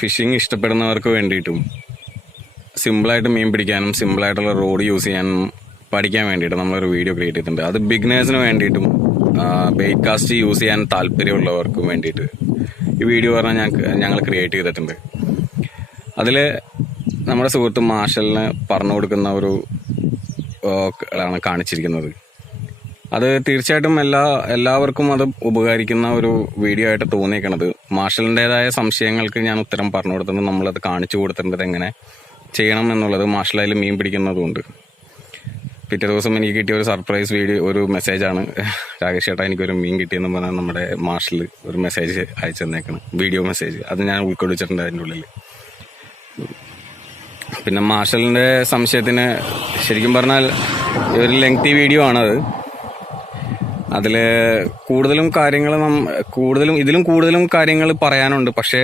Fishing ഇഷ്ടപ്പെടുന്നവർക്ക് വേണ്ടിയിട്ടും സിമ്പിളായിട്ട് മീൻ പിടിക്കാനും സിമ്പിളായിട്ടുള്ള റോഡ് യൂസ് ചെയ്യാനും പഠിക്കാൻ വേണ്ടിയിട്ട് നമ്മളൊരു വീഡിയോ ക്രിയേറ്റ് ചെയ്തിട്ടുണ്ട്. അത് ബിഗിനേഴ്സിന് വേണ്ടിയിട്ടും ബെയ്റ്റ് കാസ്റ്റ് യൂസ് ചെയ്യാൻ താല്പര്യമുള്ളവർക്കും വേണ്ടിയിട്ട് ഈ വീഡിയോ പറഞ്ഞാൽ ഞങ്ങൾ ക്രിയേറ്റ് ചെയ്തിട്ടുണ്ട്. അതിൽ നമ്മുടെ സുഹൃത്ത് മാർഷലിന് പറഞ്ഞു കൊടുക്കുന്ന ഒരു ആണ് കാണിച്ചിരിക്കുന്നത്. അത് തീർച്ചയായിട്ടും എല്ലാവർക്കും അത് ഉപകരിക്കുന്ന ഒരു വീഡിയോ ആയിട്ട് തോന്നിയിരിക്കണത്. മാർഷലിൻ്റെതായ സംശയങ്ങൾക്ക് ഞാൻ ഉത്തരം പറഞ്ഞു കൊടുത്തത്, നമ്മളത് കാണിച്ചു കൊടുത്തിട്ടുണ്ട് എങ്ങനെ ചെയ്യണം എന്നുള്ളത്. മാർഷൽ അതിൽ മീൻ പിടിക്കുന്നതുകൊണ്ട് പിറ്റേ ദിവസം എനിക്ക് കിട്ടിയ ഒരു സർപ്രൈസ് വീഡിയോ, ഒരു മെസ്സേജാണ്. രാകേഷ് ചേട്ടാ എനിക്കൊരു മീൻ കിട്ടിയെന്ന് പറഞ്ഞാൽ നമ്മുടെ മാർഷൽ ഒരു മെസ്സേജ് അയച്ചു തന്നേക്കണം, വീഡിയോ മെസ്സേജ്. അത് ഞാൻ ഉൾക്കൊള്ളിച്ചിട്ടുണ്ട് അതിൻ്റെ ഉള്ളിൽ. പിന്നെ മാർഷലിൻ്റെ സംശയത്തിന് ശരിക്കും പറഞ്ഞാൽ ഒരു ലെങ്തി വീഡിയോ ആണത്. അതിൽ ഇതിലും കൂടുതലും കാര്യങ്ങൾ പറയാനുണ്ട്. പക്ഷേ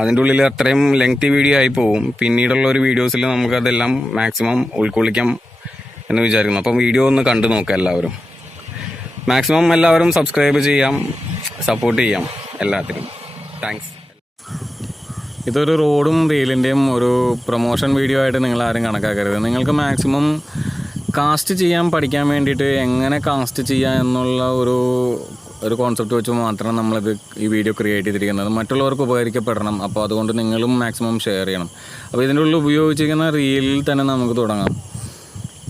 അതിൻ്റെ ഉള്ളിൽ അത്രയും ലെങ്തി വീഡിയോ ആയി പോവും. പിന്നീടുള്ള ഒരു വീഡിയോസിൽ നമുക്കതെല്ലാം മാക്സിമം ഉൾക്കൊള്ളിക്കാം എന്ന് വിചാരിക്കുന്നു. അപ്പം വീഡിയോ ഒന്ന് കണ്ടു നോക്കാം എല്ലാവരും. മാക്സിമം എല്ലാവരും സബ്സ്ക്രൈബ് ചെയ്യാം, സപ്പോർട്ട് ചെയ്യാം എല്ലാത്തിനും. താങ്ക്സ്. ഇതൊരു റോഡും റീലിൻ്റെയും ഒരു പ്രൊമോഷൻ വീഡിയോ ആയിട്ട് നിങ്ങൾ ആരും കണക്കാക്കരുത്. നിങ്ങൾക്ക് മാക്സിമം കാസ്റ്റ് ചെയ്യാൻ പഠിക്കാൻ വേണ്ടിയിട്ട് എങ്ങനെ കാസ്റ്റ് ചെയ്യാം എന്നുള്ള ഒരു കോൺസെപ്റ്റ് വെച്ച് മാത്രം നമ്മളിത് ഈ വീഡിയോ ക്രിയേറ്റ് ചെയ്തിരിക്കുന്നത്. മറ്റുള്ളവർക്ക് ഉപകരിക്കപ്പെടണം. അപ്പോൾ അതുകൊണ്ട് നിങ്ങളും മാക്സിമം ഷെയർ ചെയ്യണം. അപ്പോൾ ഇതിൻ്റെ ഉള്ളിൽ ഉപയോഗിച്ചിരിക്കുന്ന റീലിൽ തന്നെ നമുക്ക് തുടങ്ങാം.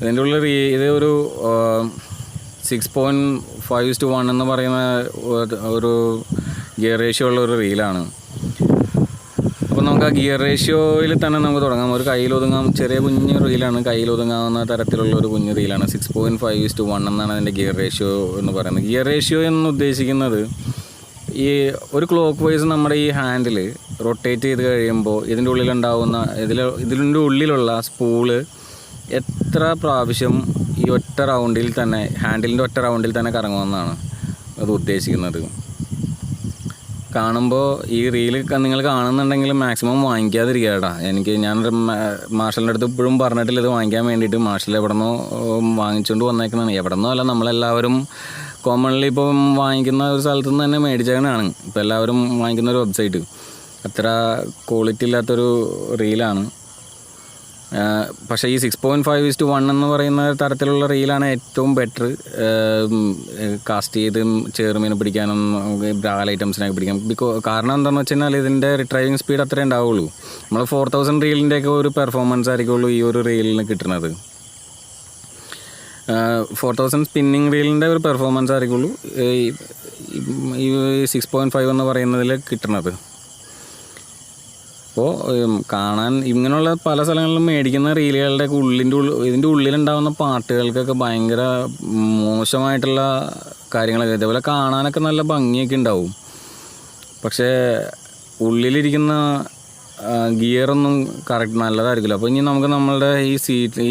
ഇതിൻ്റെ ഉള്ളിൽ ഇത് ഒരു 6.5:1 എന്ന് പറയുന്ന ഒരു ഗിയർ റേഷ്യോ ഉള്ള ഒരു റീലാണ്. അപ്പോൾ നമുക്ക് ആ ഗിയർ റേഷ്യോയിൽ തന്നെ നമുക്ക് തുടങ്ങാം. ഒരു കയ്യിലൊതുങ്ങാം, ചെറിയ കുഞ്ഞ് റീലാണ്, കയ്യിലൊതുങ്ങാവുന്ന തരത്തിലുള്ള ഒരു കുഞ്ഞ് റീലാണ്. 6.5:1 എന്നാണ് അതിൻ്റെ ഗിയർ റേഷ്യോ എന്ന് പറയുന്നത്. ഗിയർ റേഷ്യോ എന്ന് ഉദ്ദേശിക്കുന്നത് ഈ ഒരു ക്ലോക്ക് വൈസ് നമ്മുടെ ഈ ഹാൻഡിൽ റൊട്ടേറ്റ് ചെയ്ത് കഴിയുമ്പോൾ ഇതിൻ്റെ ഉള്ളിലുണ്ടാവുന്ന ഇതിൻ്റെ ഉള്ളിലുള്ള സ്പൂള് എത്ര പ്രാവശ്യം ഈ ഒറ്റ റൗണ്ടിൽ തന്നെ, ഹാൻഡിലിൻ്റെ ഒറ്റ റൗണ്ടിൽ തന്നെ കറങ്ങുമെന്നാണ് അത് ഉദ്ദേശിക്കുന്നത്. കാണുമ്പോൾ ഈ റീല് നിങ്ങൾ കാണുന്നുണ്ടെങ്കിൽ മാക്സിമം വാങ്ങിക്കാതിരിക്കുക കേട്ടോ. ഞാൻ മാർഷലിൻ്റെ അടുത്ത് ഇപ്പോഴും പറഞ്ഞിട്ടില്ല ഇത് വാങ്ങിക്കാൻ വേണ്ടിയിട്ട്. മാർഷൽ എവിടെന്നോ വാങ്ങിച്ചുകൊണ്ട് വന്നേക്കുന്നതാണ്. എവിടെന്നോ അല്ല, നമ്മളെല്ലാവരും കോമൺലി ഇപ്പം വാങ്ങിക്കുന്ന ഒരു സ്ഥലത്തു നിന്ന് തന്നെ മേടിച്ചേക്കണതാണ്. ഇപ്പോൾ എല്ലാവരും വാങ്ങിക്കുന്ന ഒരു വെബ്സൈറ്റ്. അത്ര ക്വാളിറ്റി ഇല്ലാത്തൊരു റീലാണ്. പക്ഷേ ഈ 6.5:1 എന്ന് പറയുന്ന തരത്തിലുള്ള റീലാണ് ഏറ്റവും ബെറ്റർ. കാസ്റ്റ് ചെയ്ത് ചെറുമീൻ പിടിക്കാനും ബ്രാൽ ഐറ്റംസിനൊക്കെ പിടിക്കാം. കാരണം എന്താണെന്ന് വെച്ച് കഴിഞ്ഞാൽ ഇതിൻ്റെ റിട്രൈവിങ് സ്പീഡ് അത്രേ ഉണ്ടാവുള്ളൂ. നമ്മൾ 4000 റീലിൻ്റെയൊക്കെ ഒരു പെർഫോമൻസ് ആയിരിക്കുള്ളൂ ഈ ഒരു റീലിന് കിട്ടുന്നത്. 4000 സ്പിന്നിങ് റീലിൻ്റെ ഒരു പെർഫോമൻസ് ആയിരിക്കുള്ളൂ ഈ 6.5 എന്ന് പറയുന്നതിൽ കിട്ടുന്നത്. അപ്പോൾ കാണാൻ ഇങ്ങനെയുള്ള പല സ്ഥലങ്ങളിലും മേടിക്കുന്ന റീലുകളുടെ ഇതിൻ്റെ ഉള്ളിലുണ്ടാകുന്ന പാട്ടുകൾക്കൊക്കെ ഭയങ്കര മോശമായിട്ടുള്ള കാര്യങ്ങളൊക്കെ, ഇതേപോലെ കാണാനൊക്കെ നല്ല ഭംഗിയൊക്കെ ഉണ്ടാവും. പക്ഷേ ഉള്ളിലിരിക്കുന്ന ഗിയറൊന്നും കറക്റ്റ് നല്ലതായിരിക്കില്ല. അപ്പോൾ ഇനി നമുക്ക് നമ്മളുടെ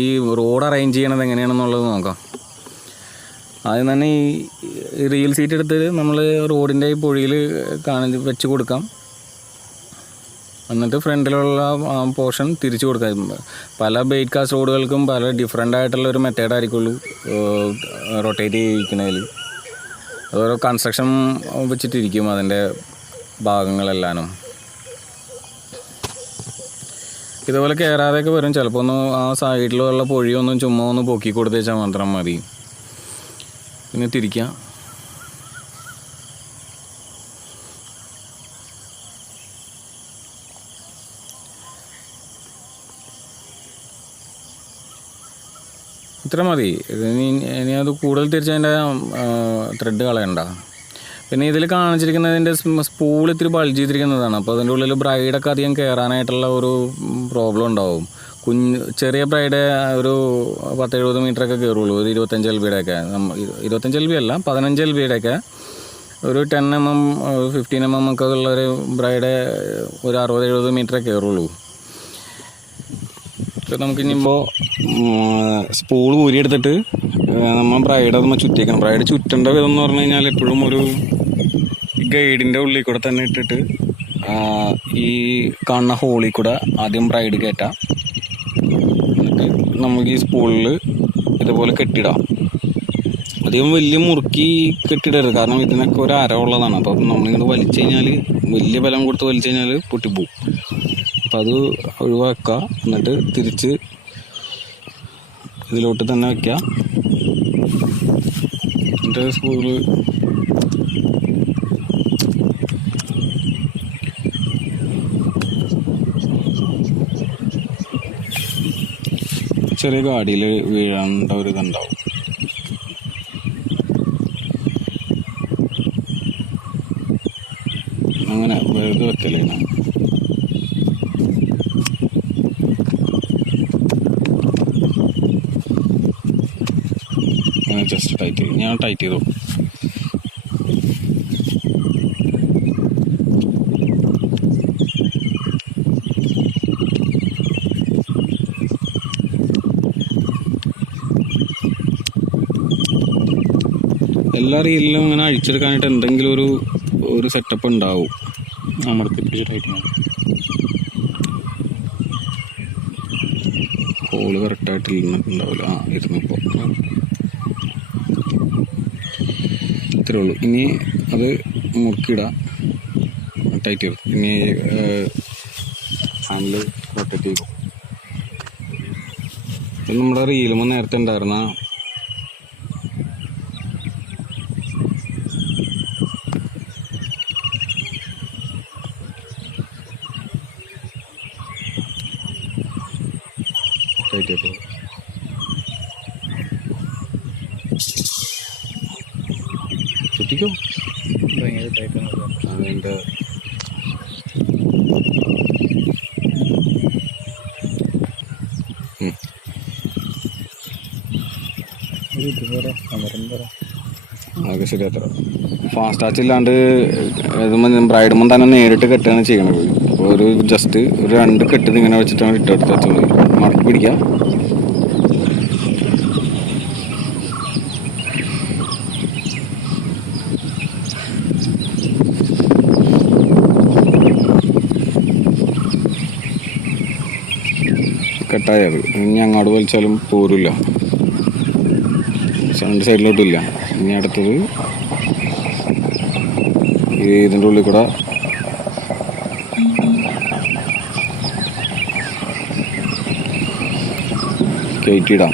ഈ റോഡ് അറേഞ്ച് ചെയ്യണത് എങ്ങനെയാണെന്നുള്ളത് നോക്കാം. ആദ്യം തന്നെ ഈ റീൽ സീറ്റ് എടുത്ത് നമ്മൾ റോഡിൻ്റെ ഈ പൊഴിയിൽ വെച്ച് കൊടുക്കാം. എന്നിട്ട് ഫ്രണ്ടിലുള്ള പോർഷൻ തിരിച്ചു കൊടുക്കാം. പല ബെയ്റ്റ് കാസ്റ്റ് റോഡുകൾക്കും പല ഡിഫറെൻ്റ് ആയിട്ടുള്ള ഒരു മെത്തേഡായിരിക്കുള്ളൂ റൊട്ടേറ്റ് ചെയ്യിക്കുന്നതിൽ. ഓരോ കൺസ്ട്രക്ഷൻ വെച്ചിട്ടിരിക്കും അതിൻ്റെ ഭാഗങ്ങളെല്ലാനും. ഇതുപോലെ കയറാതെയൊക്കെ വരും. ചിലപ്പോൾ ഒന്ന് ആ സൈഡിലുള്ള പൊഴിയൊന്നും ചുമ്മാ ഒന്ന് പൊക്കി കൊടുത്തേച്ചാൽ മാത്രം മതി. പിന്നെ തിരിക്കാം. ഇത്ര മതി. ഇനി അത് കൂടുതൽ തിരിച്ചതിൻ്റെ ത്രെഡ് കളയണ്ട. പിന്നെ ഇതിൽ കാണിച്ചിരിക്കുന്നതിൻ്റെ സ്പൂൾ ഇത്തിരി ബൾജ് ചെയ്തിരിക്കുന്നതാണ്. അപ്പോൾ അതിൻ്റെ ഉള്ളിൽ ബ്രൈഡൊക്കെ അധികം കയറാനായിട്ടുള്ള ഒരു പ്രോബ്ലം ഉണ്ടാവും. ചെറിയ ബ്രൈഡ് ഒരു 10-70 മീറ്ററൊക്കെ കയറുള്ളൂ. ഒരു 25 LBയുടെയൊക്കെ, 25 LB അല്ല 15 LBയുടെയൊക്കെ, ഒരു 10 mm 15 mm ഒക്കെ ഉള്ളൊരു ബ്രൈഡ് ഒരു 60-70 മീറ്ററേ കയറുള്ളൂ. ഇപ്പോൾ നമുക്കിനിപ്പോൾ സ്പൂൾ ഊരിയെടുത്തിട്ട് നമ്മൾ ബ്രൈഡ് നമ്മൾ ചുറ്റിക്കണം. ബ്രൈഡ് ചുറ്റേണ്ട വിധം എന്ന് പറഞ്ഞു കഴിഞ്ഞാൽ എപ്പോഴും ഒരു ഗൈഡിൻ്റെ ഉള്ളിൽ കൂടെ തന്നെ ഇട്ടിട്ട് ഈ കാണുന്ന ഹോളിൽ കൂടെ ആദ്യം ബ്രൈഡ് കയറ്റാം. എന്നിട്ട് നമുക്ക് ഈ സ്പൂളിൽ ഇതുപോലെ കെട്ടിടാം. അധികം വലിയ മുറുക്കി കെട്ടിടരുത്, കാരണം ഇതിനൊക്കെ ഒരു അര ഉള്ളതാണ്. അപ്പം നമ്മളിങ്ങനെ വലിച്ചു കഴിഞ്ഞാൽ, വലിയ ബലം കൊടുത്ത് വലിച്ചു കഴിഞ്ഞാൽ പൊട്ടിപ്പോവും. അപ്പം അത് ഒഴിവാക്കുക. എന്നിട്ട് തിരിച്ച് ഇതിലോട്ട് തന്നെ വയ്ക്കുക. എന്നിട്ട് സ്പൂള് ചെറിയ ഗാഡിയിൽ വീഴേണ്ട ഒരു ഇതുണ്ടാവും. അങ്ങനെ വെറുതെ വെക്കല്ലേ. അങ്ങനെ ജസ്റ്റ് ടൈറ്റ് ചെയ്യും. ഞാൻ ടൈറ്റ് ചെയ്തു. എല്ലാ റീലിലും ഇങ്ങനെ അഴിച്ചെടുക്കാനായിട്ട് എന്തെങ്കിലും ഒരു സെറ്റപ്പ് ഉണ്ടാവും. അമർത്തിപ്പിടിച്ചിട്ടായിട്ട് ഹോള് കറക്റ്റായിട്ട് ഇരുന്നിട്ടുണ്ടാവില്ല. ഇരുന്നിപ്പോൾ ഇത്രേ ഉള്ളൂ. ഇനി അത് മുറുക്കിയിടാം, ടൈറ്റ് ചെയ്യും. ഇനി ഹാൻഡിൽ റൊട്ടേറ്റ് ചെയ്യും. ഇത് നമ്മുടെ റീലുമ്പോൾ നേരത്തെ ഉണ്ടായിരുന്ന ടൈറ്റ് ചെയ്തു. ചുറ്റിക്കോ. അതിൻ്റെ അതൊക്കെ ശരിയാത്ര. ഫാസ്റ്റ് ടാച്ച് ഇല്ലാണ്ട് ബ്രൈഡുമ്പം തന്നെ നേരിട്ട് കെട്ടുകയാണ് ചെയ്യണത്. അപ്പോൾ ഒരു ജസ്റ്റ് ഒരു 2 കെട്ട് ഇങ്ങനെ വെച്ചിട്ടാണ് ഇട്ടെടുത്ത് വെച്ചാൽ മതി. മടക്കി പിടിക്കുക. കെട്ടായത് ഇനി അങ്ങോട്ട് വലിച്ചാലും പോരില്ല, രണ്ട് സൈഡിലോട്ടില്ല. ഇനി അടുത്തത് ഇതിൻ്റെ ഉള്ളിൽ കൂടെ കയറ്റിയിടാം.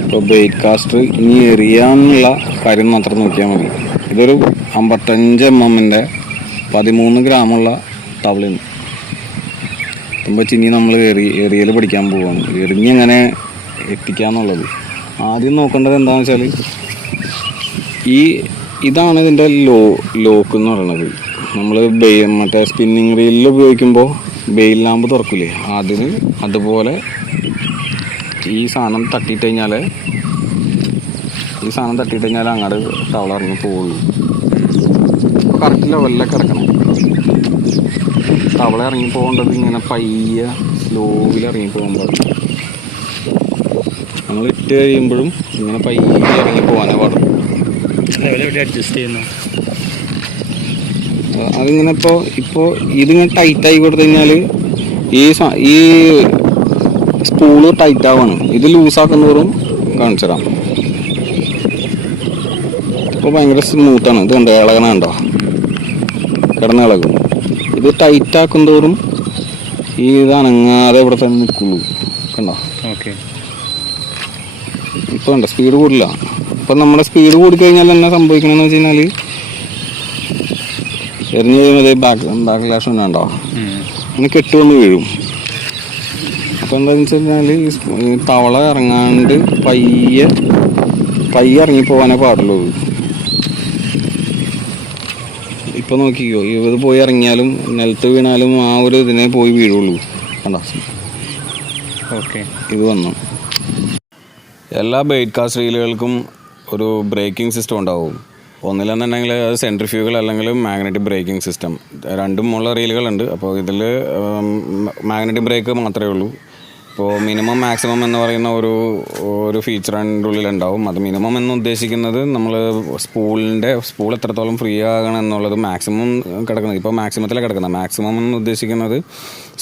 ഇപ്പോൾ ബെയ്റ്റ് കാസ്റ്റർ ഇനി എറിയാനുള്ള കാര്യം മാത്രം നോക്കിയാൽ മതി. ഇതൊരു 55 mm 13 ഗ്രാമുള്ള തവളയാണ്. തുമ്പച്ച് ഇനി നമ്മൾ എറിയൽ പഠിക്കാൻ പോവാണ്. എറിഞ്ഞെങ്ങനെ എത്തിക്കാന്നുള്ളത് ആദ്യം നോക്കേണ്ടത് എന്താണെന്ന് വെച്ചാൽ, ഇതാണ് ഇതിൻ്റെ ലോക്ക് എന്ന് പറയുന്നത്. നമ്മൾ മറ്റേ സ്പിന്നിങ് റീലിൽ ഉപയോഗിക്കുമ്പോൾ ബെയിൽ ലാമ്പ് തുറക്കില്ലേ, അതുപോലെ ഈ സാധനം തട്ടിയിട്ട് കഴിഞ്ഞാൽ അങ്ങോട്ട് തവള ഇറങ്ങി പോവുള്ളൂ. അപ്പോൾ കറക്റ്റ് ലെവലിലൊക്കെ കിടക്കണം. തവള ഇറങ്ങി പോകേണ്ടത് ഇങ്ങനെ പയ്യെ സ്ലോവിൽ ഇറങ്ങി പോകുമ്പോൾ, നമ്മൾ ഇട്ട് കഴിയുമ്പോഴും ഇങ്ങനെ പയ്യെ ഇറങ്ങി പോകാനേ പാടുള്ളൂ. അഡ്ജസ്റ്റ് ചെയ്യുന്നു. അതിങ്ങനെ ഇപ്പോൾ ഇതിങ്ങനെ ടൈറ്റായി കൊടുത്തു കഴിഞ്ഞാൽ ഈ സ്പൂള് ടൈറ്റ് ആവാണ്. ഇത് ലൂസാക്കുന്നതോറും കാണിച്ചു തരാം. ഇപ്പോൾ ഭയങ്കര സ്മൂത്താണ്. ഇത് കണ്ടോ, ഇളകണ കണ്ടോ, കിടന്ന് ഇളകും. ഇത് ടൈറ്റ് ആക്കുന്തോറും ഇത് അനങ്ങാതെ ഇവിടെ തന്നെ നിൽക്കുള്ളൂ. കണ്ടോ? ഓക്കെ. ഇപ്പോൾ കണ്ടോ, സ്പീഡ് കൂടില്ല. ഇപ്പം നമ്മുടെ സ്പീഡ് കൂടിക്കഴിഞ്ഞാൽ എന്നാ സംഭവിക്കണമെന്ന് വെച്ച് കഴിഞ്ഞാൽ, എറിഞ്ഞ് കഴിയുമ്പോൾ ബാക്ക് ലാഷ് ഉണ്ടോ, അങ്ങനെ കെട്ടുവന്ന് വീഴും. അപ്പോൾ എന്താണെന്ന് വെച്ച് കഴിഞ്ഞാൽ ഈ തവള ഇറങ്ങാണ്ട് പയ്യെ ഇറങ്ങി പോകാനേ പാടുള്ളൂ. ഇപ്പോൾ നോക്കിക്കോ, ഇത് പോയി ഇറങ്ങിയാലും നിലത്ത് വീണാലും ആ ഒരു ഇതിനെ പോയി വീഴുള്ളൂ. കണ്ടോ? ഓക്കെ. ഇത് വന്നു. എല്ലാ ബെയ്റ്റ് കാസ്റ്റ് റീലുകൾക്കും ഒരു ബ്രേക്കിംഗ് സിസ്റ്റം ഉണ്ടാവും. ഒന്നിലെന്നുണ്ടെങ്കിൽ അത് സെൻട്രിഫ്യൂഗൽ അല്ലെങ്കിൽ മാഗ്നറ്റിക് ബ്രേക്കിംഗ് സിസ്റ്റം, രണ്ടും ഉള്ള റീലുകളുണ്ട്. അപ്പോൾ ഇതിൽ മാഗ്നറ്റിക് ബ്രേക്ക് മാത്രമേ ഉള്ളൂ. ഇപ്പോൾ മിനിമം മാക്സിമം എന്ന് പറയുന്ന ഒരു ഫീച്ചർ അതിൻ്റെ ഉള്ളിലുണ്ടാവും. അത് മിനിമം എന്ന് ഉദ്ദേശിക്കുന്നത് നമ്മൾ സ്പൂൾ എത്രത്തോളം ഫ്രീ ആകണം എന്നുള്ളത് മാക്സിമം കിടക്കുന്നത്. ഇപ്പോൾ മാക്സിമത്തിലാണ് കിടക്കുന്നത്. മാക്സിമം എന്ന് ഉദ്ദേശിക്കുന്നത്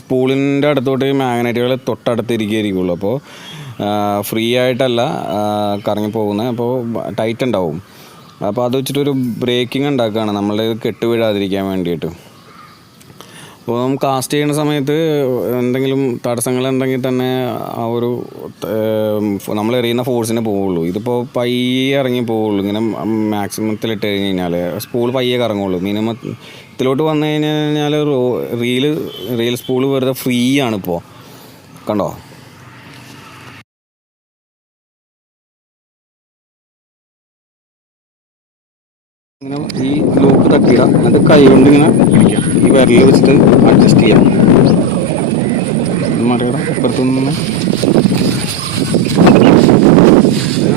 സ്പൂളിൻ്റെ അടുത്തോട്ട് മാഗ്നറ്റുകൾ തൊട്ടടുത്തിരിക്കുകയായിരിക്കുള്ളൂ. അപ്പോൾ ഫ്രീ ആയിട്ടല്ല കറങ്ങി പോകുന്നത്. അപ്പോൾ ടൈറ്റ് ഉണ്ടാവും. അപ്പോൾ അത് വെച്ചിട്ടൊരു ബ്രേക്കിംഗ് ഉണ്ടാക്കുകയാണ് നമ്മൾ കെട്ട് വീഴാതിരിക്കാൻ വേണ്ടിയിട്ട്. അപ്പോൾ നമുക്ക് കാസ്റ്റ് ചെയ്യുന്ന സമയത്ത് എന്തെങ്കിലും തടസ്സങ്ങളുണ്ടെങ്കിൽ തന്നെ ആ ഒരു നമ്മൾ എറിയുന്ന ഫോഴ്സിനെ പോവുള്ളൂ. ഇതിപ്പോൾ പയ്യെ ഇറങ്ങി പോവുള്ളൂ. ഇങ്ങനെ മാക്സിമത്തിലിട്ട് കഴിഞ്ഞ് കഴിഞ്ഞാൽ സ്പൂൾ പയ്യെ കറങ്ങുള്ളൂ. മിനിമത്തിലോട്ട് വന്നു കഴിഞ്ഞാൽ റീൽ സ്പൂൾ വെറുതെ ഫ്രീ ആണിപ്പോൾ. കണ്ടോ? ഇങ്ങനെ ഈ ലോക്ക് തട്ടിയിട, എന്നിട്ട് കൈ കൊണ്ട് ഇങ്ങനെ പിടിക്കാം. ഈ വിരൽ വെച്ചിട്ട് അഡ്ജസ്റ്റ് ചെയ്യാം. മറികട അപ്പുറത്തുനിന്ന്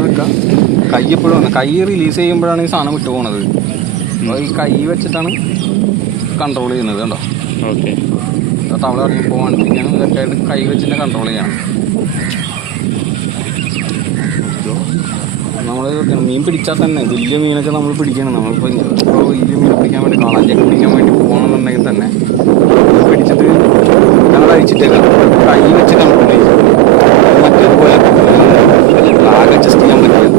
വെക്കാം. കൈ എപ്പോഴും കൈ റിലീസ് ചെയ്യുമ്പോഴാണ് ഈ സാധനം വിട്ടു പോണത്. അപ്പോൾ ഈ കൈ വെച്ചിട്ടാണ് കൺട്രോൾ ചെയ്യുന്നത്. കണ്ടോ? ഓക്കെ. തവള ഇറങ്ങി പോകാണ്ടിരിക്കാനും ഇതൊക്കെ ആയിട്ട് കൈ വെച്ചിട്ട് കൺട്രോൾ ചെയ്യണം. നമ്മൾ മീൻ പിടിച്ചാൽ തന്നെ വലിയ മീനൊക്കെ നമ്മൾ പിടിക്കണം. നമ്മളിപ്പോൾ വലിയ മീൻ പിടിക്കാൻ വേണ്ടി കാളാഞ്ചൊക്കെ പിടിക്കാൻ വേണ്ടി പോകണമെന്നുണ്ടെങ്കിൽ തന്നെ പിടിച്ചിട്ട് ഞങ്ങൾ അഴിച്ചിട്ടേക്കാം. കൈ വെച്ച് കൺട്രോൾ ചെയ്യും. മറ്റേതുപോലെ ആകെ അഡ്ജസ്റ്റ് ചെയ്യാൻ പറ്റില്ല.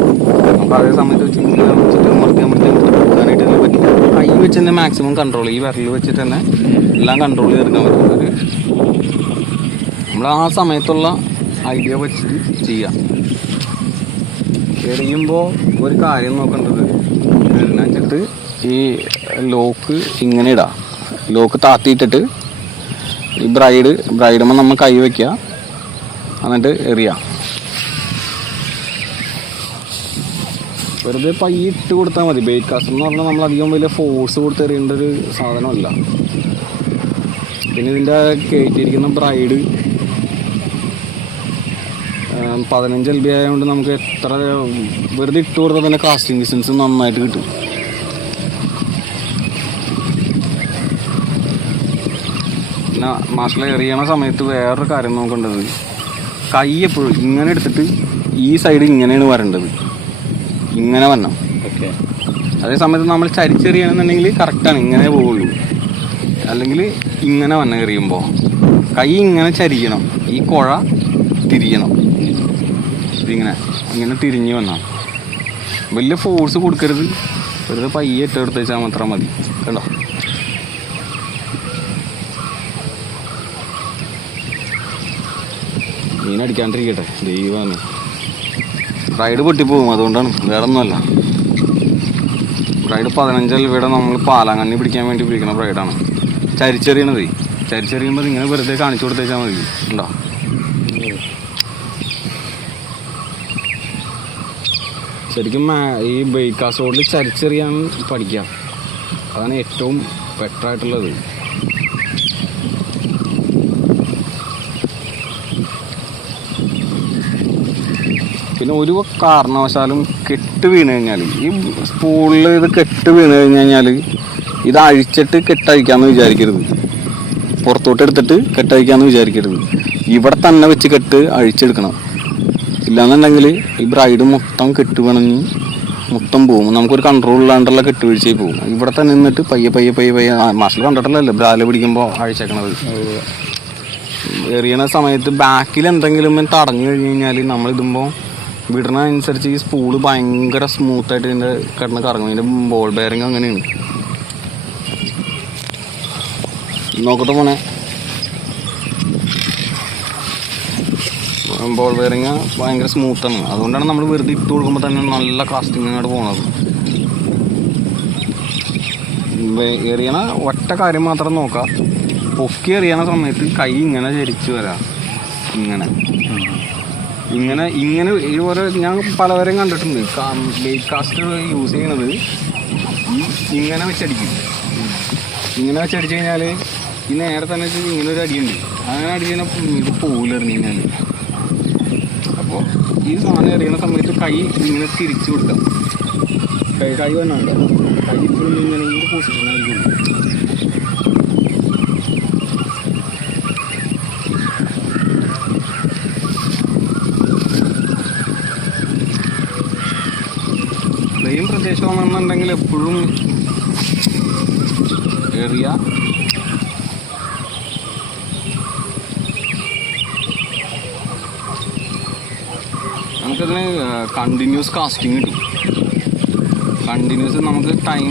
നമുക്ക് അതേ സമയത്ത് വെച്ച് ഇങ്ങനെ വെച്ചിട്ട് മറിക്കാൻ കൊടുക്കാനായിട്ട് തന്നെ പറ്റില്ല. കൈ വെച്ച് തന്നെ മാക്സിമം കൺട്രോൾ, ഈ വിരൽ വെച്ചിട്ട് തന്നെ എല്ലാം കൺട്രോൾ ചെയ്തെടുക്കാൻ പറ്റും. നമ്മൾ ആ സമയത്തുള്ള ഐഡിയ വെച്ചിട്ട് ചെയ്യാം. എറിയുമ്പോൾ ഒരു കാര്യം നോക്കേണ്ടത്, എറിഞ്ഞ വെച്ചിട്ട് ഈ ലോക്ക് ഇങ്ങനെ ഇടാം. ലോക്ക് താത്തിയിട്ടിട്ട് ഈ ബ്രൈഡുമ്പോൾ നമ്മൾ കൈ വയ്ക്കുക, എന്നിട്ട് എറിയാം. വെറുതെ പയ്യെ ഇട്ട് കൊടുത്താൽ മതി. ബെയ്റ്റ് കാസ്റ്റർ എന്ന് പറഞ്ഞാൽ നമ്മൾ അധികം വലിയ ഫോഴ്സ് കൊടുത്ത് എറിയേണ്ട ഒരു സാധനമല്ല. പിന്നെ ഇതിൻ്റെ കയറ്റിയിരിക്കുന്ന ബ്രൈഡ് 15 LB ആയതുകൊണ്ട് നമുക്ക് എത്ര വെറുതെ ഇട്ട് കൊടുത്താൽ തന്നെ കാസ്റ്റിംഗ് ഡിസ്റ്റൻസ് നന്നായിട്ട് കിട്ടും. പിന്നെ മാഷിൽ എറിയണ സമയത്ത് വേറൊരു കാര്യം നോക്കേണ്ടത്, കൈ എപ്പോഴും ഇങ്ങനെ എടുത്തിട്ട് ഈ സൈഡ് ഇങ്ങനെയാണ് വരേണ്ടത്, ഇങ്ങനെ വരണം. ഓക്കെ. അതേ സമയത്ത് നമ്മൾ ചരിച്ചെറിയണമെന്നുണ്ടെങ്കിൽ കറക്റ്റാണ്, ഇങ്ങനെ പോവുള്ളൂ. അല്ലെങ്കിൽ ഇങ്ങനെ വന്ന് എറിയുമ്പോൾ കൈ ഇങ്ങനെ ചരിക്കണം, ഈ കുഴ തിരിയണം. ഇങ്ങനെ തിരിഞ്ഞ് വന്നാൽ വലിയ ഫോഴ്സ് കൊടുക്കരുത്. വെറുതെ പയ്യെ ഇട്ടെടുത്ത് വെച്ചാൽ മാത്രം മതി. കണ്ടോ? മീനടിക്കാണ്ടിരിക്കട്ടെ, ദൈവമാണ്. റൈഡ് പൊട്ടിപ്പോകും, അതുകൊണ്ടാണ്, വേറെ ഒന്നുമല്ല. റൈഡ് 15 LB നമ്മൾ പാലാങ്കണ്ണി പിടിക്കാൻ വേണ്ടി പിടിക്കുന്ന റൈഡാണ്. ചരിച്ചെറിയണത്, ചരിച്ചെറിയുമ്പോൾ ഇങ്ങനെ വെറുതെ കാണിച്ചു കൊടുത്തേച്ചാൽ മതി. ഉണ്ടോ? ശരിക്കും ഈ ബെയ്റ്റ് കാസ്റ്റ് റോഡിൽ ചരിച്ചെറിയാൻ പഠിക്കാം. അതാണ് ഏറ്റവും ബെറ്റർ ആയിട്ടുള്ളത്. പിന്നെ ഒരു കാരണവശാലും കെട്ട് വീണ് കഴിഞ്ഞാൽ, ഈ സ്പൂളിൽ ഇത് കെട്ട് വീണ് കഴിഞ്ഞാൽ ഇത് അഴിച്ചിട്ട് കെട്ടഴിക്കാമെന്ന് വിചാരിക്കരുത്. പുറത്തോട്ട് എടുത്തിട്ട് കെട്ടഴിക്കാമെന്ന് വിചാരിക്കരുത്. ഇവിടെ തന്നെ വെച്ച് കെട്ട് അഴിച്ചെടുക്കണം. ഇല്ലാന്നുണ്ടെങ്കിൽ ഈ ബ്രൈഡ് മൊത്തം കെട്ട് പിണഞ്ഞ് മൊത്തം പോകും. നമുക്കൊരു കൺട്രോൾ ഇല്ലാണ്ടുള്ള കെട്ടുവീഴ്ചയിൽ പോകും. ഇവിടെ തന്നെ നിന്നിട്ട് പയ്യെ മാഷിൽ കണ്ടിട്ടില്ലല്ലോ ബ്രാല് പിടിക്കുമ്പോൾ അഴിച്ചേക്കണത്. എറിയണ സമയത്ത് ബാക്കിൽ എന്തെങ്കിലും തടഞ്ഞു കഴിഞ്ഞ് കഴിഞ്ഞാൽ നമ്മളിടുമ്പോൾ വിടണ അനുസരിച്ച് ഈ സ്പൂള് ഭയങ്കര സ്മൂത്തായിട്ട് ഇതിൻ്റെ കിടന്ന് കറങ്ങും. ഇതിൻ്റെ ബോൾ ബെയറിങ് അങ്ങനെയാണ്. നോക്കട്ടെ പോണേ. ബോൾ ബെയറിങ് ഭയങ്കര സ്മൂത്താണ്. അതുകൊണ്ടാണ് നമ്മൾ വെറുതെ ഇട്ട് കൊടുക്കുമ്പോൾ തന്നെ നല്ല കാസ്റ്റിങ്ങിനോട് പോണത്. എറിയണ ഒറ്റ കാര്യം മാത്രം നോക്കാം, പൊക്കി എറിയണ സമയത്ത് കൈ ഇങ്ങനെ ചരിച്ച് വരാം. ഇങ്ങനെ ഈ ഓരോ ഞാൻ പലവരെയും കണ്ടിട്ടുണ്ട്. ബെയ്റ്റ് കാസ്റ്റർ യൂസ് ചെയ്യണത് ഇങ്ങനെ വെച്ചടിക്കും. ഇങ്ങനെ വെച്ചടിച്ച് കഴിഞ്ഞാൽ ഈ നേരെ തന്നെ ഇങ്ങനെ ഒരു അടിയുണ്ട്. അങ്ങനെ അടി കഴിഞ്ഞാൽ ഇത് പോലെറിഞ്ഞ് കഴിഞ്ഞാൽ. അപ്പോൾ ഈ സാധനം എറിയണ സമയത്ത് കൈ ഇങ്ങനെ തിരിച്ചു കൊടുക്കാം. കൈ വന്നുണ്ട്, കൈ ഇപ്പോഴും ഇങ്ങനെ ഈ പൊസിഷനായിരിക്കും. പ്ലെയിൻ പ്രദേശമാണെന്നുണ്ടെങ്കിൽ എപ്പോഴും ഏറിയ നമുക്കതിന് കണ്ടിന്യൂസ് കാസ്റ്റിംഗ് കിട്ടും. കണ്ടിന്യൂസ് നമുക്ക് ടൈം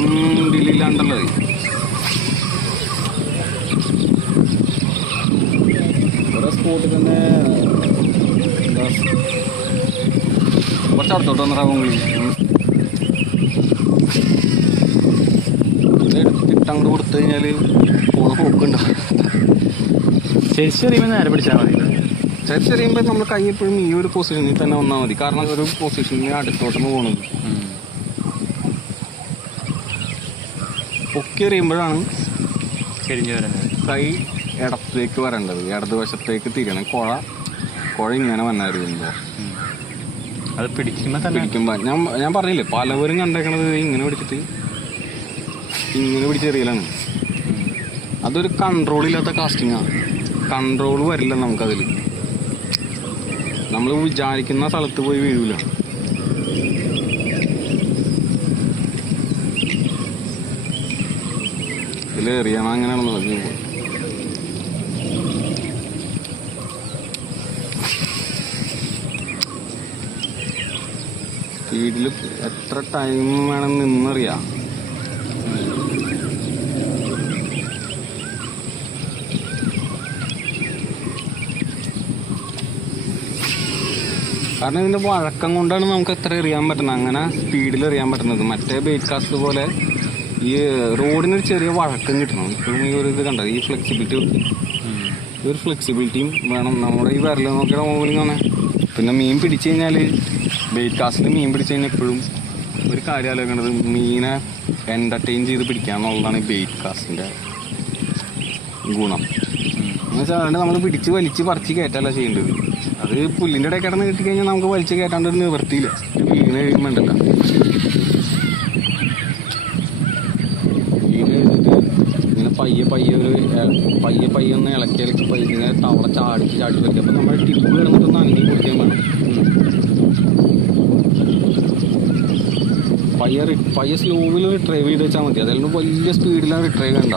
ഡിലേ ഇല്ലാണ്ടുള്ളത്. ഓരോ സ്പോട്ടിൽ തന്നെ കുറച്ച് അടുത്തോട്ട് വന്നിട്ടാകും എടുത്തിട്ട് അങ്ങോട്ട് കൊടുത്തു കഴിഞ്ഞാൽ പോണ പോക്കുണ്ടാവും. ചെറിയുമ്പോൾ നേരെ പിടിച്ചാൽ മതി. ചെറിയുമ്പോൾ നമ്മൾ കൈ എപ്പോഴും ഈ ഒരു പൊസിഷനിൽ തന്നെ വന്നാൽ മതി. കാരണം ഒരു പൊസിഷനിൽ അടുത്തോട്ടൊന്ന് പോകണത്. പൊക്കി എറിയുമ്പോഴാണ് ചെരിഞ്ഞ് വരുന്നത്. കൈ ഇടത്തേക്ക് വരേണ്ടത്, ഇടതുവശത്തേക്ക് തിരിയണം. കുഴ ഇങ്ങനെ വന്നായിരുന്നോ അത് പിടിക്കുമ്പോൾ തന്നെ ഞാൻ പറഞ്ഞില്ലേ, പലവരും കണ്ടേക്കണത് ഇങ്ങനെ പിടിച്ചെറിയലാണ്. അതൊരു കൺട്രോൾ ഇല്ലാത്ത കാസ്റ്റിങ്ങാണ്. കൺട്രോൾ വരില്ല നമുക്കതിൽ. നമ്മൾ വിചാരിക്കുന്ന സ്ഥലത്ത് പോയി വീഴൂല. ഇതിൽ എറിയണം അങ്ങനെയാണെന്നുള്ളത്. സ്പീഡിൽ എത്ര ടൈം വേണം നിന്നറിയാം. കാരണം ഇതിൻ്റെ വഴക്കം കൊണ്ടാണ് നമുക്ക് എത്ര എറിയാൻ പറ്റുന്നത്, അങ്ങനെ സ്പീഡിൽ എറിയാൻ പറ്റുന്നത്. മറ്റേ ബെയ്റ്റ് കാസ്റ്റ് പോലെ ഈ റോഡിനൊരു ചെറിയ വഴക്കം കിട്ടണം. ഇപ്പോഴും ഈ ഒരു ഇത് കണ്ടത്, ഈ ഒരു ഫ്ലെക്സിബിലിറ്റിയും വേണം. നമ്മുടെ ഈ വിരൽ നോക്കിയുടെ മോളിൽ വന്നേ. പിന്നെ മീൻ പിടിച്ചു കഴിഞ്ഞാൽ, ബെയ്റ്റ് കാസ്റ്റിൽ മീൻ പിടിച്ചു കഴിഞ്ഞാൽ എപ്പോഴും ഒരു കാര്യം ആലോചിക്കേണ്ടത്, മീനെ എൻ്റർടൈൻ ചെയ്ത് പിടിക്കാന്നുള്ളതാണ് ഈ ബെയ്റ്റ് കാസ്റ്റിൻ്റെ ഗുണം. എന്ന് വെച്ചാൽ അതുകൊണ്ട് നമ്മൾ പിടിച്ച് വലിച്ച് പറിച്ച് കയറ്റല്ല ചെയ്യേണ്ടത്. അത് പുല്ലിൻ്റെ ഇടയിൽ കിടന്ന് കിട്ടിക്കഴിഞ്ഞാൽ നമുക്ക് വലിച്ച് കയറ്റാണ്ട് ഒരു നിവർത്തിയില്ല. വീണ് കഴിയുമ്പോണ്ടല്ല, വീണ് കഴിഞ്ഞിട്ട് ഇങ്ങനെ പയ്യെ ഒന്ന് ഇളക്കി ഇങ്ങനെ തവള ചാടി വയ്ക്കുക. അപ്പം നമ്മുടെ ടിപ്പ് കിടന്നിട്ടൊന്ന് അനങ്ങി കൊടുക്കാൻ വേണം. പയ്യെ സ്ലോവിൽ റിട്രൈവ് ചെയ്ത് വെച്ചാൽ മതി. അതിലൊന്നും വലിയ സ്പീഡിലാണ് റിട്രൈവ് ചെയ്യണ്ട.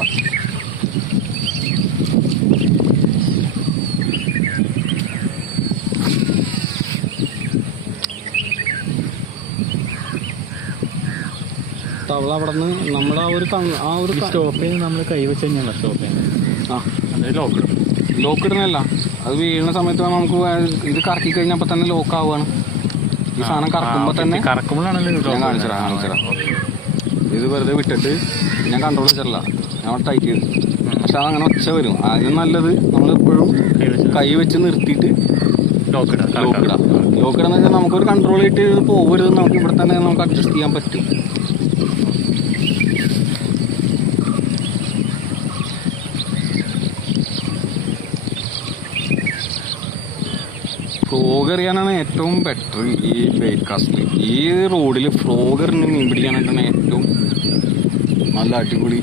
തവള അവിടെ നിന്ന് നമ്മുടെ ആ ഒരു സ്റ്റോപ്പ് ചെയ്ത് നമ്മൾ കൈ വെച്ച് കഴിഞ്ഞാൽ സ്റ്റോപ്പ് ചെയ്യുന്നത്. അതായത് ലോക്ക് ഇടുന്നതല്ല, അത് വീഴുന്ന സമയത്ത് നമുക്ക് ഇത് കറക്കി കഴിഞ്ഞാൽ അപ്പം തന്നെ ലോക്ക് ആവുകയാണ്. ഈ സാധനം കറക്കുമ്പോൾ തന്നെ കറക്കുമ്പോഴാണല്ലോ ഞാൻ കാണിച്ചുതരാം. ഇത് വെറുതെ വിട്ടിട്ട് ഞാൻ കൺട്രോൾ വെച്ചിട്ടില്ല, ഞാൻ ടൈറ്റ് ചെയ്ത്. പക്ഷെ അതങ്ങനെ ഒച്ച വരും. അതിന് നല്ലത് നമ്മളെപ്പോഴും കൈ വെച്ച് നിർത്തിയിട്ട് ലോക്കിടാന്ന് വെച്ചാൽ നമുക്കൊരു കൺട്രോൾ ആയിട്ട് ഇത് പോകരുത്. നമുക്ക് ഇവിടെ തന്നെ നമുക്ക് അഡ്ജസ്റ്റ് ചെയ്യാൻ പറ്റും. ഫ്രോഗ് എറിയാനാണ് ഏറ്റവും ബെറ്റർ ഈ ബെയ്റ്റ് കാസ്റ്റിൽ. ഈ റോഡിൽ ഫ്രോഗ് എറിഞ്ഞ് മീൻ പിടിക്കാനായിട്ടാണ് ഏറ്റവും നല്ല അടിപൊളി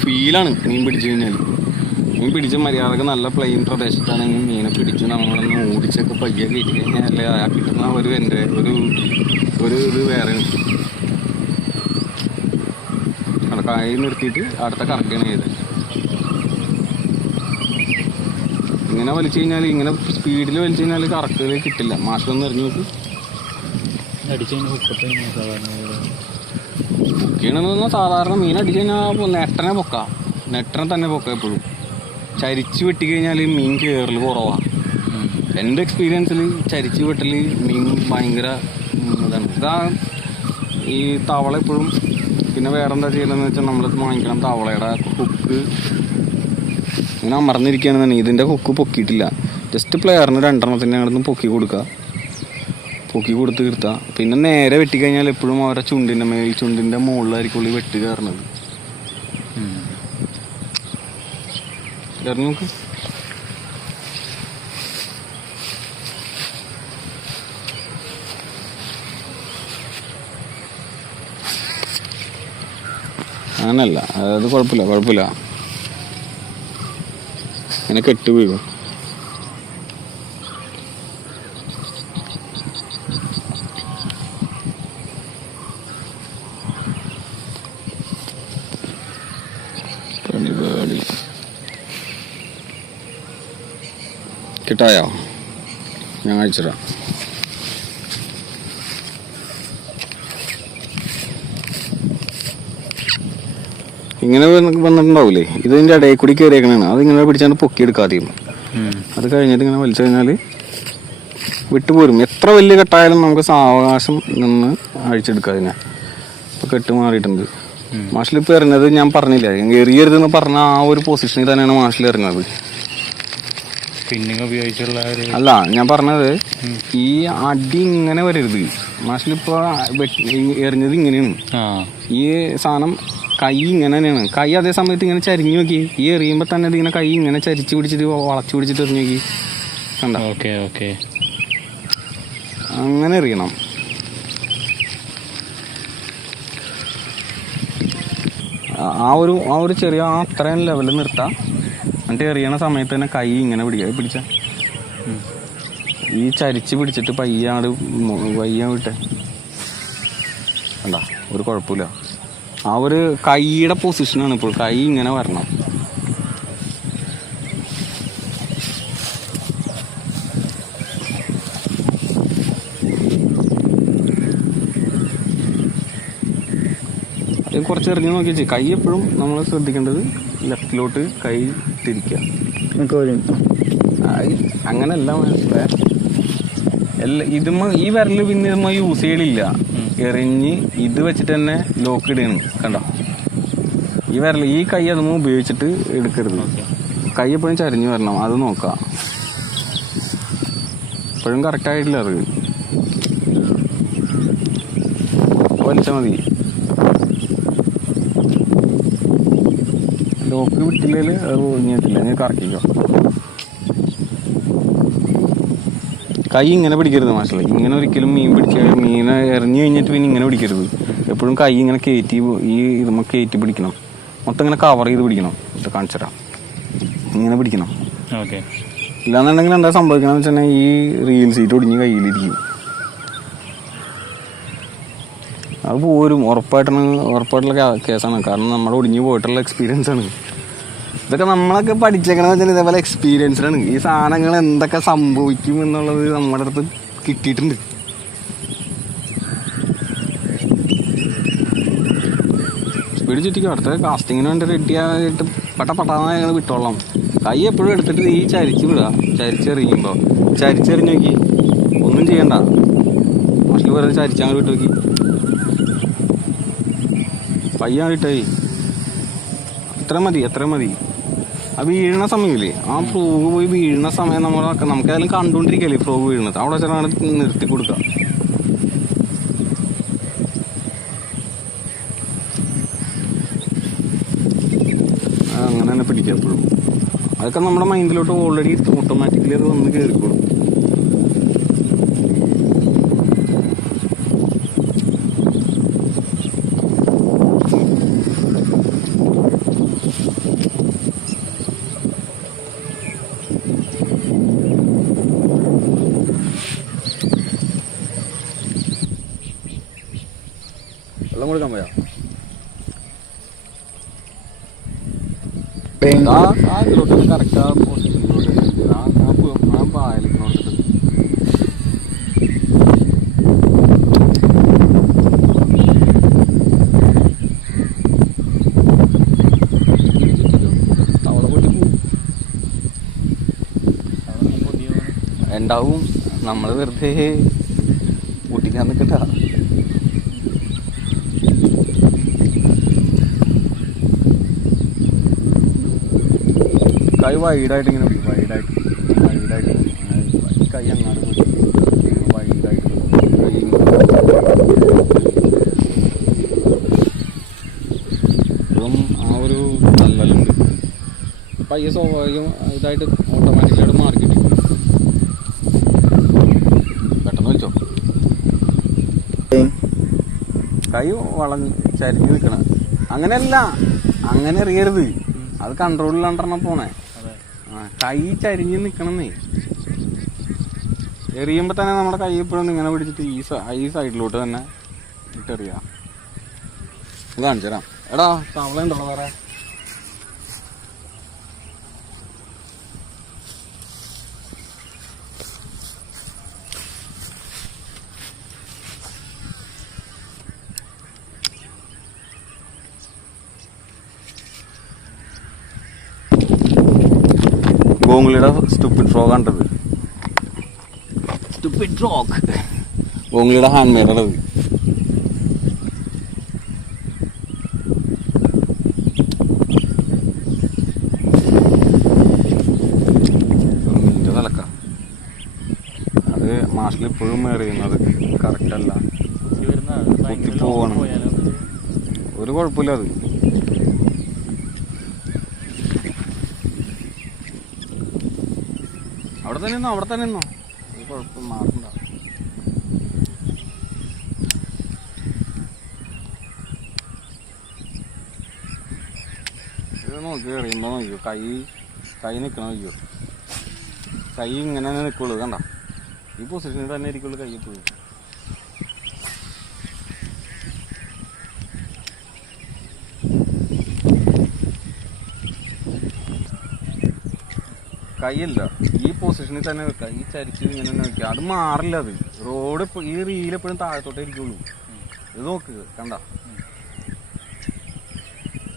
ഫീലാണ്. മീൻ പിടിച്ചു കഴിഞ്ഞാൽ, മീൻ പിടിച്ച് മര്യാദക്ക് നല്ല പ്ലെയിൻ പ്രദേശത്താണെങ്കിൽ മീനെ പിടിച്ച് നമ്മളൊന്ന് ഓടിച്ചൊക്കെ പയ്യെ കയറ്റി കഴിഞ്ഞാൽ ആ കിട്ടുന്ന എൻ്റെ ഒരു ഇത് വേറെ. അവിടെ കായ നിർത്തിയിട്ട് അടുത്ത കറക്കുകയാണ് ചെയ്തത്. ഇങ്ങനെ വലിച്ചു കഴിഞ്ഞാൽ, ഇങ്ങനെ സ്പീഡിൽ വലിച്ചു കഴിഞ്ഞാൽ കറക്റ്റ് കിട്ടില്ല. മാഷൊന്ന് എറിഞ്ഞു നോക്ക്. കുക്കിയാണെന്ന് പറഞ്ഞാൽ സാധാരണ മീൻ അടിച്ചു കഴിഞ്ഞാൽ നെട്ടനെ തന്നെ പൊക്കാം. എപ്പോഴും ചരിച്ച് വെട്ടിക്കഴിഞ്ഞാൽ മീൻ കയറൽ കുറവാണ്. എൻ്റെ എക്സ്പീരിയൻസിൽ ചരിച്ച് വെട്ടൽ മീൻ ഭയങ്കര ഇതാണ്. ഇതാ ഈ തവള എപ്പോഴും. പിന്നെ വേറെന്താ ചെയ്യലെന്ന് വെച്ചാൽ നമ്മൾ വാങ്ങിക്കണം തവളയുടെ ഹുക്ക്. ഇങ്ങനെ അമർന്നിരിക്കുകയാണെന്നുണ്ടെങ്കിൽ ഇതിൻ്റെ ഹുക്ക് പൊക്കിയിട്ടില്ല. ജസ്റ്റ് പ്ലെയറിന് 2 എണ്ണത്തിൻ്റെ അങ്ങോട്ട് പൊക്കി കൊടുത്ത് നിർത്തുക. പിന്നെ നേരെ വെട്ടിക്കഴിഞ്ഞാൽ എപ്പോഴും അവരുടെ ചുണ്ടിൻ്റെ മുകളിലായിരിക്കും വെട്ടി കയറണത്. നോക്ക്. അങ്ങനല്ല, അത് കുഴപ്പമില്ല. ഇങ്ങനെ കെട്ട് വീഴും. കിട്ടായോ? ഞാൻ അയച്ചുതരാം. ഇങ്ങനെ വന്നിട്ടുണ്ടാവൂലേ, ഇതിന്റെ ഇടയിൽ കൂടി കയറിയേക്കണാണ്. അതിങ്ങനെ പിടിച്ചാണ്ട് പൊക്കിയെടുക്കാതെയും അത് കഴിഞ്ഞിട്ട് ഇങ്ങനെ വലിച്ചു കഴിഞ്ഞാൽ വിട്ടുപോരും. എത്ര വലിയ കെട്ടായാലും നമുക്ക് സാവകാശം നിന്ന് അഴിച്ചെടുക്കാം അതിനെ. ഇപ്പൊ കെട്ട് മാറിയിട്ടുണ്ട്. മാഷിലിപ്പോൾ എറിഞ്ഞത് ഞാൻ പറഞ്ഞില്ല, എറിയരുതെന്ന് പറഞ്ഞ ആ ഒരു പൊസിഷനിൽ തന്നെയാണ് മാഷിൽ എറിഞ്ഞത്. സ്പിന്നിങ് ഉപയോഗിച്ചുള്ള അല്ല, ഞാൻ പറഞ്ഞത് ഈ അടി ഇങ്ങനെ വരരുത്. മാഷിലിപ്പോ എറിഞ്ഞത് ഇങ്ങനെയാണ്. ഈ സാധനം കൈ ഇങ്ങനെ തന്നെയാണ്. കൈ അതേ സമയത്ത് ഇങ്ങനെ ചരിഞ്ഞു നോക്കി. ഈ എറിയുമ്പോൾ തന്നെ ഇതിങ്ങനെ കൈ ഇങ്ങനെ ചരിച്ച് പിടിച്ചിട്ട് വളച്ചു പിടിച്ചിട്ട് എറിഞ്ഞു നോക്കി. കണ്ട? ഓക്കെ ഓക്കെ, അങ്ങനെ എറിയണം. ആ ഒരു ചെറിയ അത്രയും ലെവലിൽ നിർത്താം. എന്നിട്ട് എറിയണ സമയത്ത് തന്നെ കൈ ഇങ്ങനെ പിടിച്ച ഈ ചരിച്ച് പിടിച്ചിട്ട് പയ്യാട് വിട്ടെ. കണ്ട? ഒരു കുഴപ്പമില്ല. ആ ഒരു കൈയുടെ പൊസിഷനാണ് ഇപ്പോൾ. കൈ ഇങ്ങനെ വരണം. അത് കുറച്ച് എറിഞ്ഞ് നോക്കി വെച്ച് കൈ എപ്പോഴും നമ്മൾ ശ്രദ്ധിക്കേണ്ടത് ലെഫ്റ്റിലോട്ട് കൈ തിരിക്കുക. അങ്ങനെയല്ല മനസ്സിലായ ഈ വിരല് പിന്നെ ഇതുമ്മ യൂസ് ചെയ്യലില്ല. എറിഞ്ഞ് ഇത് വെച്ചിട്ട് തന്നെ ലോക്ക് ഇടുകയാണ്. കണ്ടോ? ഈ വിരൽ ഈ കൈ അതുമ്മ ഉപയോഗിച്ചിട്ട് എടുക്കരുത്. കൈ എപ്പോഴും ചരിഞ്ഞ് വരണം. അത് നോക്കാം. എപ്പോഴും കറക്റ്റായിട്ടില്ല. അത് വലിച്ചാൽ മതി. ലോക്ക് വിട്ടില്ലെങ്കിൽ അത് ഒഴിഞ്ഞിട്ടില്ല. നീ കറക്കിക്കോ. കൈ ഇങ്ങനെ പിടിക്കരുത് മാഷല്ലേ. ഇങ്ങനെ ഒരിക്കലും മീനെ എറിഞ്ഞു കഴിഞ്ഞിട്ട് പിന്നെ ഇങ്ങനെ പിടിക്കരുത്. എപ്പോഴും കൈ ഇങ്ങനെ കയറ്റി ഇതുമ്മ കയറ്റി പിടിക്കണം. മൊത്തം ഇങ്ങനെ കവർ ചെയ്ത് പിടിക്കണം. ഇത് കാണിച്ചു തരാം. ഇങ്ങനെ പിടിക്കണം. ഓക്കെ. ഇല്ലാന്നുണ്ടെങ്കിൽ എന്താ സംഭവിക്കണമെന്ന് വെച്ചാൽ ഈ റീൽ സീറ്റ് ഒടിഞ്ഞ് കയ്യിലിരിക്കും. അത് പോരും. ഉറപ്പായിട്ടുള്ള കേസാണ്. കാരണം നമ്മുടെ ഒടിഞ്ഞു പോയിട്ടുള്ള എക്സ്പീരിയൻസ് ആണ്. ഇതൊക്കെ നമ്മളൊക്കെ പഠിച്ചേക്കണെന്ന് വെച്ചാൽ ഇതേപോലെ എക്സ്പീരിയൻസിലാണ്. ഈ സാധനങ്ങൾ എന്തൊക്കെ സംഭവിക്കും എന്നുള്ളത് നമ്മുടെ അടുത്ത് കിട്ടിയിട്ടുണ്ട്. സ്പീഡ് ചുറ്റിക്കും. അടുത്ത കാസ്റ്റിങ്ങിന് വേണ്ടി റെഡി ആയിട്ട് പട്ടാന്ന് ഞങ്ങൾ വിട്ടോളാം. കൈ എപ്പോഴും എടുത്തിട്ട് ഈ ചരിച്ച് വിടുക. ചരിച്ചെറിയുമ്പോൾ ചരിച്ചെറിഞ്ഞ് നോക്കി. ഒന്നും ചെയ്യണ്ട. മാഷിൽ വെറുതെ ചരിച്ചങ്ങ് വിട്ട് നോക്കി. പയ്യാണ് ഇട്ടേ. എത്ര മതി. ആ വീഴുന്ന സമയമില്ലേ, ആ ഫ്രോഗ് പോയി വീഴുന്ന സമയം നമുക്കേതായാലും കണ്ടുകൊണ്ടിരിക്കല്ലേ ഫ്രോഗ് വീഴുന്നത്. അവിടെ വെച്ചാണ് നിർത്തി കൊടുക്കുക. അങ്ങനെ തന്നെ പിടിക്കുക എപ്പോഴും. അതൊക്കെ നമ്മുടെ മൈൻഡിലോട്ട് ഓൾറെഡി ഓട്ടോമാറ്റിക്കലി അത് വന്ന് കയറിക്കോളും. വെള്ളം കൊടുക്കാൻ പോയാ ഇതിലോട്ട് കറക്റ്റ് ആ പോസ്റ്റിലോട്ട് ആ പായലിനോട്ട് തവള പൊട്ടി പോവും. ഉണ്ടാവും. നമ്മള് വെറുതെ പൊട്ടിക്കാൻ നിൽക്കട്ട. കൈ വൈഡായിട്ട് ഇങ്ങനെ പിടിക്കും. വൈഡായിട്ട് കൈ അങ്ങാട് വൈഡായിട്ട് ഇതും ആ ഒരു നല്ലലുണ്ട്. പയ്യെ സ്വാഭാവികം ഇതായിട്ട് ഓട്ടോമാറ്റിക്കായിട്ട് മാർക്കറ്റ് പെട്ടെന്ന് വലിച്ചോ. കൈ വളഞ്ഞ് ചരിഞ്ഞ് നിൽക്കണം. അങ്ങനെയല്ല, അങ്ങനെ എറിയരുത്. അത് കൺട്രോളിലാണ്ടാണ് പോണേ. കൈ ചരിഞ്ഞ് നിക്കണമെന്നേ. എറിയുമ്പോ തന്നെ നമ്മുടെ കൈ എപ്പോഴും ഇങ്ങനെ പിടിച്ചിട്ട് ഈ സൈഡിലോട്ട് തന്നെ ഇട്ടെറിയാം. കാണിച്ചു തരാം. എടാ തവള ഉണ്ടോ വേറെ? ബോംഗുളിയുടെ സ്റ്റുപ്പിഡ് ഫ്രോഗ് കണ്ടത്. സ്റ്റുപ്പിഡ് ഫ്രോഗ് ബോംഗുളിയുടെ ഹാൻഡ് മെയ്ഡാണ് അത്. നിലക്ക അത് മാഷിൽ ഇപ്പോഴും എറിയുന്നത് കറക്റ്റ് അല്ല, കുത്തി പോവാണ്. ഒരു കുഴപ്പമില്ല അത്. അവിടെ തന്നെ നിന്നോ ഒരു കുഴപ്പം മാറണ്ട. ഇത് നോക്കി എറിയുമ്പോൾ നോക്കിയോ, കൈ നിൽക്കണ നോക്കിയോ, കൈ ഇങ്ങനെ തന്നെ നിൽക്കുള്ളൂ. കണ്ട ഈ പൊസിഷനിൽ തന്നെ ഇരിക്കുള്ളൂ കൈ എപ്പോഴും. കൈയില്ല, ഈ പൊസിഷനിൽ തന്നെ വെക്കുക. ഈ ചരിച്ച് ഇങ്ങനെ തന്നെ വെക്കുക, അത് മാറില്ല. അത് റോഡ് ഈ റീൽ എപ്പോഴും താഴത്തോട്ടേ ഇരിക്കുള്ളൂ. ഇത് നോക്ക്, കണ്ട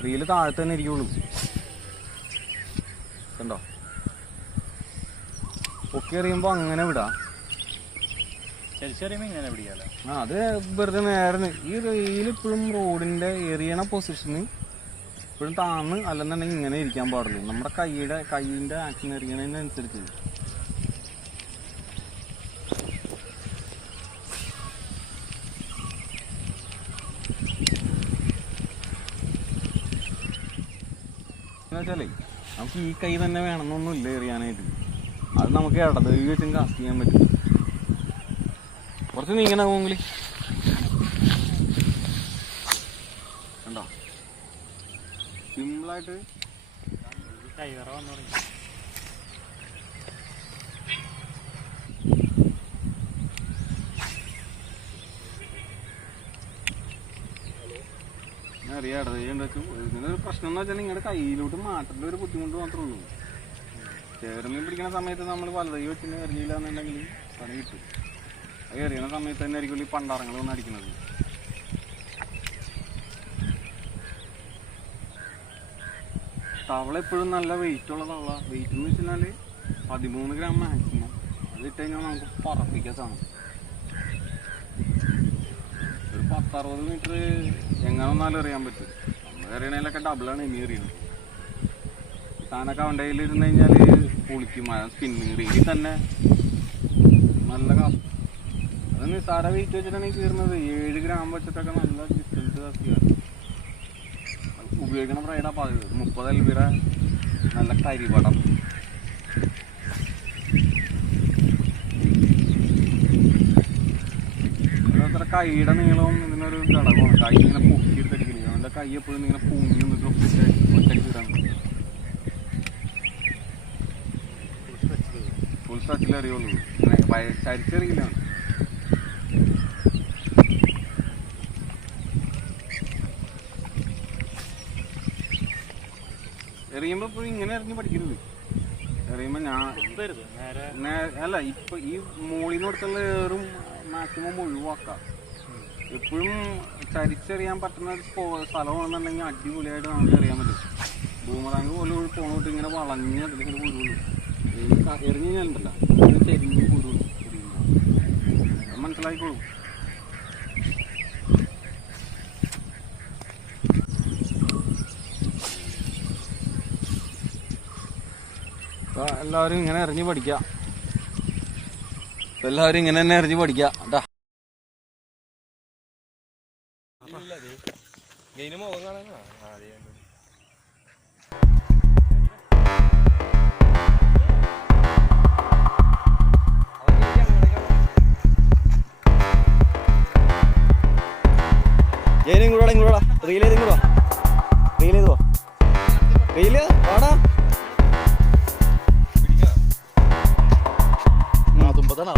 റീല് താഴത്ത് തന്നെ ഇരിക്കുള്ളൂ. കണ്ടോ, പൊക്കി എറിയുമ്പോൾ അങ്ങനെ വിടാം. ഇങ്ങനെ പിടിക്കാല്ലോ. അത് വെറുതെ നേരെ ഈ റീൽ ഇപ്പോഴും റോഡിന്റെ എറിയണ പൊസിഷന് ഇപ്പോഴും താന്ന്, അല്ലെന്നുണ്ടെങ്കിൽ ഇങ്ങനെ ഇരിക്കാൻ പാടുള്ളൂ. നമ്മുടെ കൈയിന്റെ ആക്ഷൻ എറിയണതിനനുസരിച്ച്. എന്നുവെച്ചാലേ നമുക്ക് ഈ കൈ തന്നെ വേണമെന്നൊന്നുമില്ല എറിയാനായിട്ട്. അത് നമുക്ക് ഇടത് കൈ വെച്ചും കാസ്റ്റ് ചെയ്യാൻ പറ്റും. കുറച്ച് നീങ്ങണ പോകില്ലേ, കണ്ടോ സിമ്പിളായിട്ട് കൈവറ വന്നു തുടങ്ങി. അറിയാം ഇടത് കൈ ഉണ്ട് വെച്ചു. ഇങ്ങനെ ഒരു പ്രശ്നം എന്ന് വെച്ചാൽ നിങ്ങളുടെ കയ്യിലോട്ട് മാറ്റേണ്ട ഒരു ബുദ്ധിമുട്ട് മാത്രമേ ഉള്ളൂ. ചേർമീൻ പിടിക്കുന്ന സമയത്ത് നമ്മൾ വലത് കൈ വെച്ചിട്ട് എറിഞ്ഞില്ല എന്നുണ്ടെങ്കിൽ പണി കിട്ടും. അത് എറിയണ സമയത്ത് തന്നെ ആയിരിക്കും ഈ പണ്ടാറങ്ങൾ വന്ന് അടിക്കുന്നത്. തവള എപ്പോഴും നല്ല വെയിറ്റ് ഉള്ള തവള. വെയിറ്റ് എന്ന് വെച്ചാൽ 13 ഗ്രാം മാക്സിമം. അത് ഇട്ട് കഴിഞ്ഞാൽ നമുക്ക് പറപ്പിക്കാൻ സാധനം. ഒരു 10-60 മീറ്റർ എങ്ങനെ വന്നാലും എറിയാൻ പറ്റും. നമ്മൾ എറിയണതിലൊക്കെ ഡബിളാണ് ഇനി എറിയുന്നത്. സാധനമൊക്കെ അവൻ്റെ കയ്യിൽ ഇരുന്ന് കഴിഞ്ഞാൽ പൊളിക്കും. സ്പിന്നിങ് റീലിൽ തന്നെ നല്ല കാസ്റ്റ്. അത് നിസ്സാര വെയിറ്റ് വെച്ചിട്ടാണ് ഈ കീറുന്നത്. 7 ഗ്രാം വെച്ചിട്ടൊക്കെ നല്ല ഡിസ്റ്റൻസ് കാസ്റ്റിയാണ് ഉപയോഗിക്കണ. ഫ്രൈഡ 30 അൽവിറ നല്ല കരിപടം. അത്ര കൈയുടെ നീളവും ഇതിനൊരു ഘടകമാണ്. കൈ ഇങ്ങനെ പൊക്കിയെടുത്തടിക്കില്ല. അവൻ്റെ കൈ എപ്പോഴും ഇങ്ങനെ പൊങ്ങി നിന്നിട്ട് ഒറ്റ കീറാണ്. ഫുൾ സ്ട്രെച്ചിൽ അറിയുള്ളൂ, ചരിച്ചറിയില്ല. എറിയുമ്പോൾ ഇപ്പോൾ ഇങ്ങനെ എറിഞ്ഞ് പഠിക്കരുത്. എറിയുമ്പോൾ അല്ല ഇപ്പം ഈ മോളിൽ നിന്ന് കൊടുത്തുള്ള ഏറും മാക്സിമം ഒഴിവാക്കാം. എപ്പോഴും ചരിച്ചെറിയാൻ പറ്റുന്ന സ്ഥലമാണെന്നുണ്ടെങ്കിൽ അടിപൊളിയായിട്ട് നമുക്ക് എറിയാൻ പറ്റും. ബൂമറാങ്ക് പോലെ പോണോട്ട് ഇങ്ങനെ വളഞ്ഞ് അതിലിങ്ങനെ പോരുള്ളൂ. എറിഞ്ഞു കഴിഞ്ഞാലുണ്ടല്ല അത് ചെരിഞ്ഞ് പോരുള്ളൂ. മനസ്സിലായിക്കോളൂ. എല്ലാവരും ഇങ്ങനെ എറിഞ്ഞ് പഠിക്കുക. എല്ലാവരും ഇങ്ങനെ തന്നെ എറിഞ്ഞ് പഠിക്കുക കേട്ടാ. ജയനും കൂടെ റീൽ ചെയ്തും കൂടാ. റീൽ ചെയ്തോ, റീല് വാടാ. തുമ്പത്താണ്